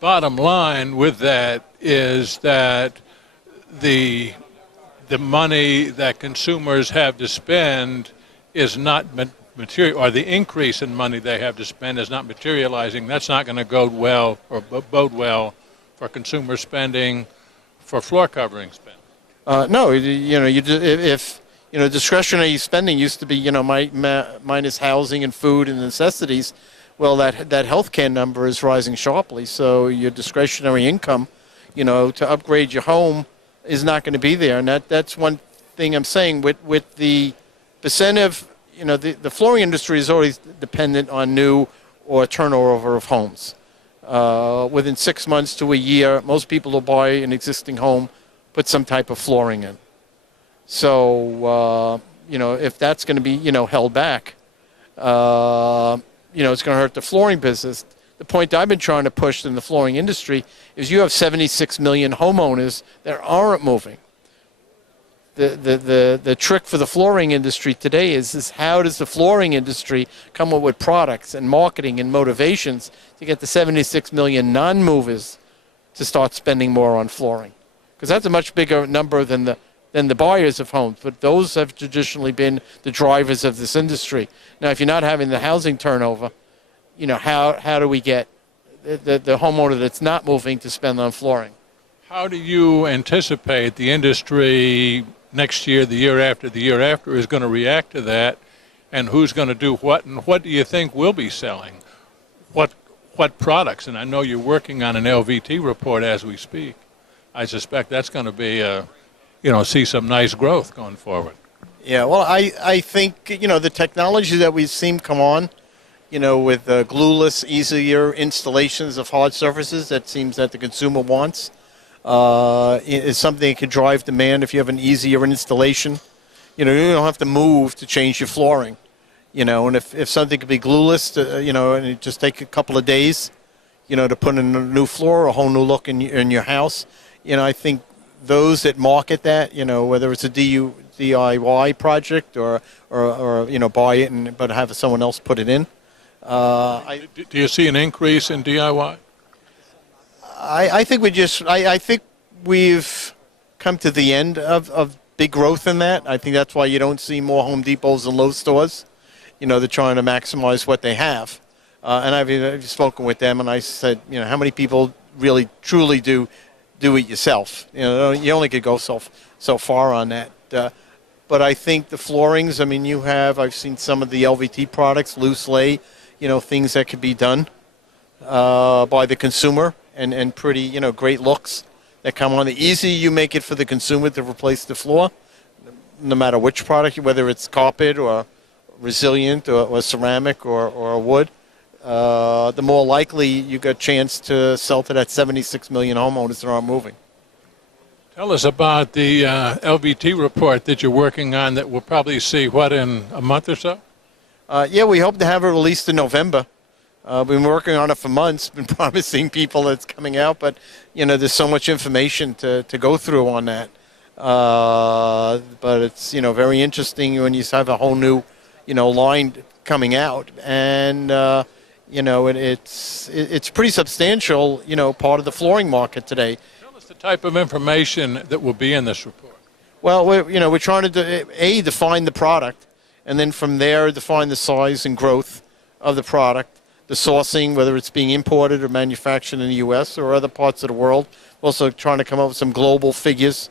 bottom line with that is that the money that consumers have to spend is not material, or the increase in money they have to spend is not materializing. That's not going to go well or bode well for consumer spending, for floor covering spending. No, if discretionary spending used to be minus housing and food and necessities. Well, that healthcare number is rising sharply. So your discretionary income, to upgrade your home is not going to be there. And that's one thing I'm saying with the percent of, the flooring industry is always dependent on new or turnover of homes. Within 6 months to a year, most people will buy an existing home, put some type of flooring in. So, if that's going to be, held back, it's going to hurt the flooring business. The point I've been trying to push in the flooring industry is you have 76 million homeowners that aren't moving. The trick for the flooring industry today is how does the flooring industry come up with products and marketing and motivations to get the 76 million non-movers to start spending more on flooring? Because that's a much bigger number than the buyers of homes, but those have traditionally been the drivers of this industry. Now, if you're not having the housing turnover, how do we get the homeowner that's not moving to spend on flooring? How do you anticipate the industry next year, the year after is going to react to that, and who's going to do what, and what do you think will be selling? What products? And I know you're working on an LVT report as we speak. I suspect that's going to be see some nice growth going forward. Yeah, well, I think, the technology that we've seen come on, with glueless, easier installations of hard surfaces, that seems that the consumer wants, is something that can drive demand if you have an easier installation. You don't have to move to change your flooring, and if something could be glueless, and it just take a couple of days, to put in a new floor, a whole new look in your house, I think those that market that, whether it's a DIY project or buy it but have someone else put it in. Do you see an increase in DIY? I think I think we've come to the end of big growth in that. I think that's why you don't see more Home Depots and Lowe's stores. They're trying to maximize what they have. And I've spoken with them, and I said, how many people really truly do it yourself? You only could go so far on that. But I think the floorings, I've seen some of the LVT products, loose lay, things that could be done by the consumer and pretty, great looks that come on. The easier you make it for the consumer to replace the floor, no matter which product, whether it's carpet or resilient or ceramic or wood, the more likely you got a chance to sell to that 76 million homeowners that aren't moving. Tell us about the LVT report that you're working on that we'll probably see, in a month or so? Yeah, we hope to have it released in November. We've been working on it for months, been promising people it's coming out, but, there's so much information to go through on that. But it's, very interesting when you have a whole new, line coming out. And, it's pretty substantial, part of the flooring market today. Tell us the type of information that will be in this report. Well, we're trying to, define the product, and then from there define the size and growth of the product, the sourcing, whether it's being imported or manufactured in the U.S. or other parts of the world. Also trying to come up with some global figures.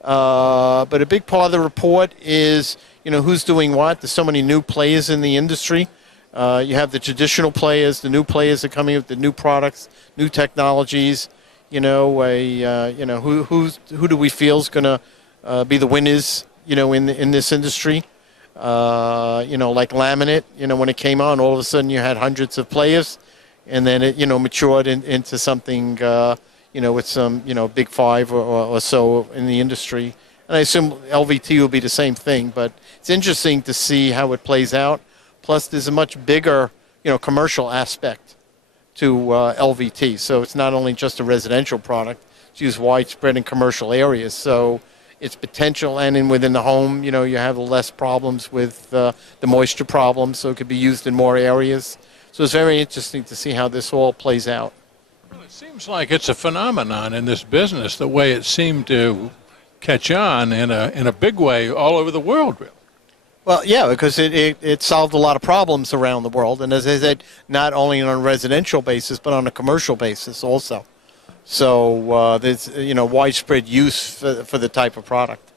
But a big part of the report is, who's doing what. There's so many new players in the industry. You have the traditional players, the new players are coming with the new products, new technologies. Who do we feel is going to be the winners, in this industry? Like laminate, when it came on, all of a sudden you had hundreds of players, and then it, matured into something, with some, big five or so in the industry. And I assume LVT will be the same thing, but it's interesting to see how it plays out. Plus, there's a much bigger, commercial aspect to LVT. So it's not only just a residential product; it's used widespread in commercial areas. So its potential, and within the home, you have less problems with the moisture problems, so it could be used in more areas. So it's very interesting to see how this all plays out. It seems like it's a phenomenon in this business, the way it seemed to catch on in a big way all over the world, really. Well, yeah, because it solved a lot of problems around the world, and as I said, not only on a residential basis, but on a commercial basis also. So there's widespread use for the type of product.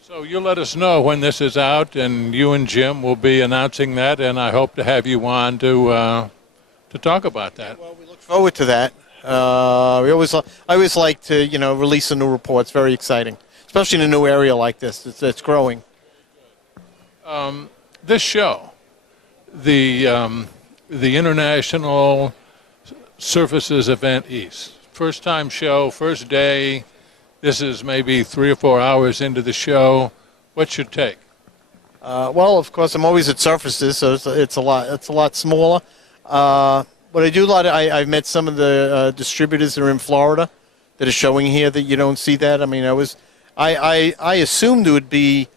So you let us know when this is out, and you and Jim will be announcing that, and I hope to have you on to talk about that. Well, we look forward to that. I always like to release a new report. It's very exciting, especially in a new area like this. It's growing. This show, the International Surfaces Event East, first time show, first day. This is maybe 3 or 4 hours into the show. What's your take? Well, of course, I'm always at surfaces, so it's a lot smaller. What I do I've met some of the distributors that are in Florida that are showing here that you don't see that. I mean, I assumed it would be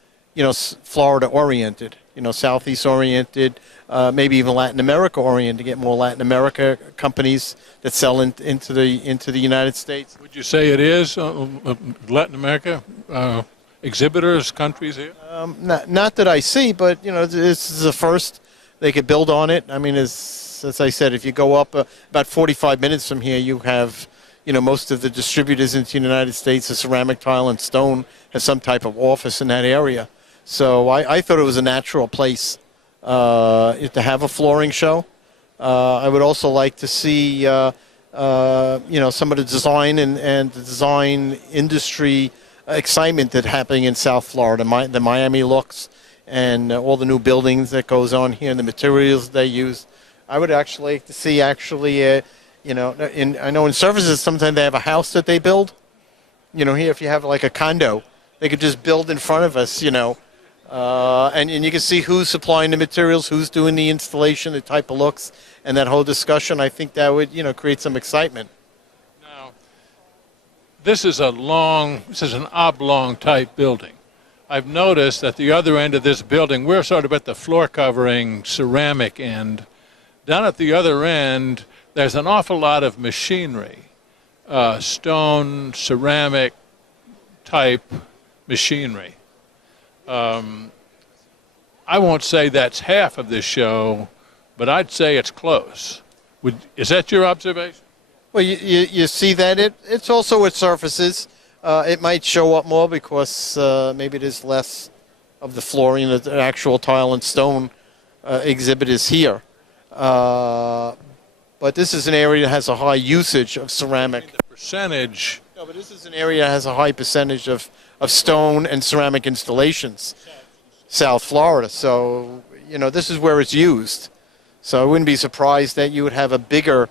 Florida oriented, Southeast oriented, maybe even Latin America oriented, to get more Latin America companies that sell into the United States. Would you say it is Latin America exhibitors, countries here? Not that I see, but this is the first. They could build on it. I mean, as I said, if you go up about 45 minutes from here, you have most of the distributors into the United States, the ceramic, tile, and stone, has some type of office in that area. So I thought it was a natural place to have a flooring show. I would also like to see some of the design and the design industry excitement that's happening in South Florida, the Miami looks, and all the new buildings that goes on here, and the materials they use. I would actually like to see I know in services sometimes they have a house that they build. Here if you have like a condo, they could just build in front of us, and you can see who's supplying the materials, who's doing the installation, the type of looks, and that whole discussion. I think that would create some excitement. Now, this is an oblong type building. I've noticed at the other end of this building, we're sort of at the floor covering ceramic end. Down at the other end, there's an awful lot of machinery, stone, ceramic type machinery. I won't say that's half of this show, but I'd say it's close. Is that your observation? Well, you see that it's also at surfaces. It might show up more because maybe there's less of the flooring, the actual tile and stone exhibit is here. But this is an area that has a high usage of ceramic. The percentage. No, but this is an area that has a high percentage of stone and ceramic installations, South Florida. So, this is where it's used. So I wouldn't be surprised that you would have a bigger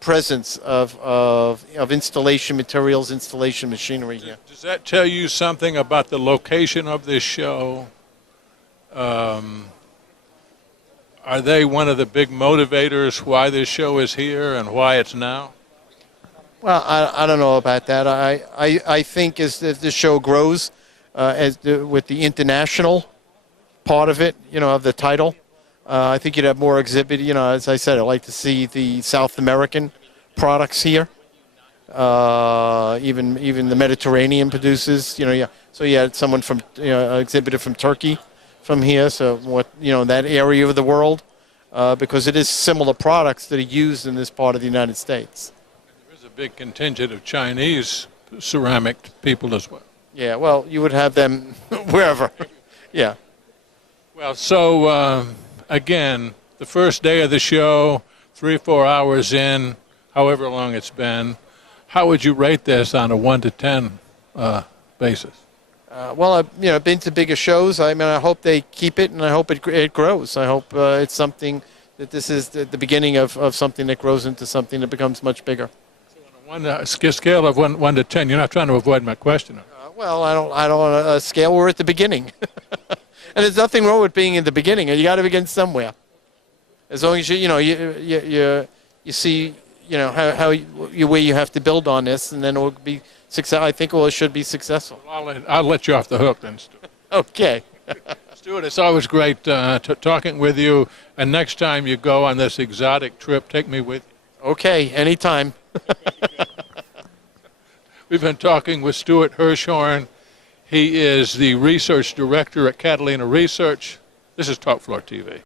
presence of installation materials, installation machinery here. Does that tell you something about the location of this show? Are they one of the big motivators why this show is here and why it's now? Well, I don't know about that. I think as the show grows, with the international part of it, of the title, I think you'd have more exhibit. As I said, I'd like to see the South American products here. Even the Mediterranean produces. Yeah. So you had someone from exhibitor from Turkey, from here. So that area of the world, because it is similar products that are used in this part of the United States. There's a big contingent of Chinese ceramic people as well. Yeah. Well, you would have them wherever. Yeah. Well, so again, the first day of the show, 3 or 4 hours in, however long it's been, how would you rate this on a 1 to 10 basis? Well, I've been to bigger shows. I mean, I hope they keep it, and I hope it grows. I hope it's something that this is the beginning of something that grows into something that becomes much bigger. So on a scale of 1 to 10, you're not trying to avoid my question. Well, I don't want a scale. We're at the beginning, and there's nothing wrong with being in the beginning. You got to begin somewhere. As long as you see how where you have to build on this, and then it will be success. I think it should be successful. I'll let you off the hook then, Stuart. Okay. Stuart, it's always great talking with you. And next time you go on this exotic trip, take me with you. Okay, anytime. We've been talking with Stuart Hirschhorn. He is the research director at Catalina Research. This is Talk Floor TV.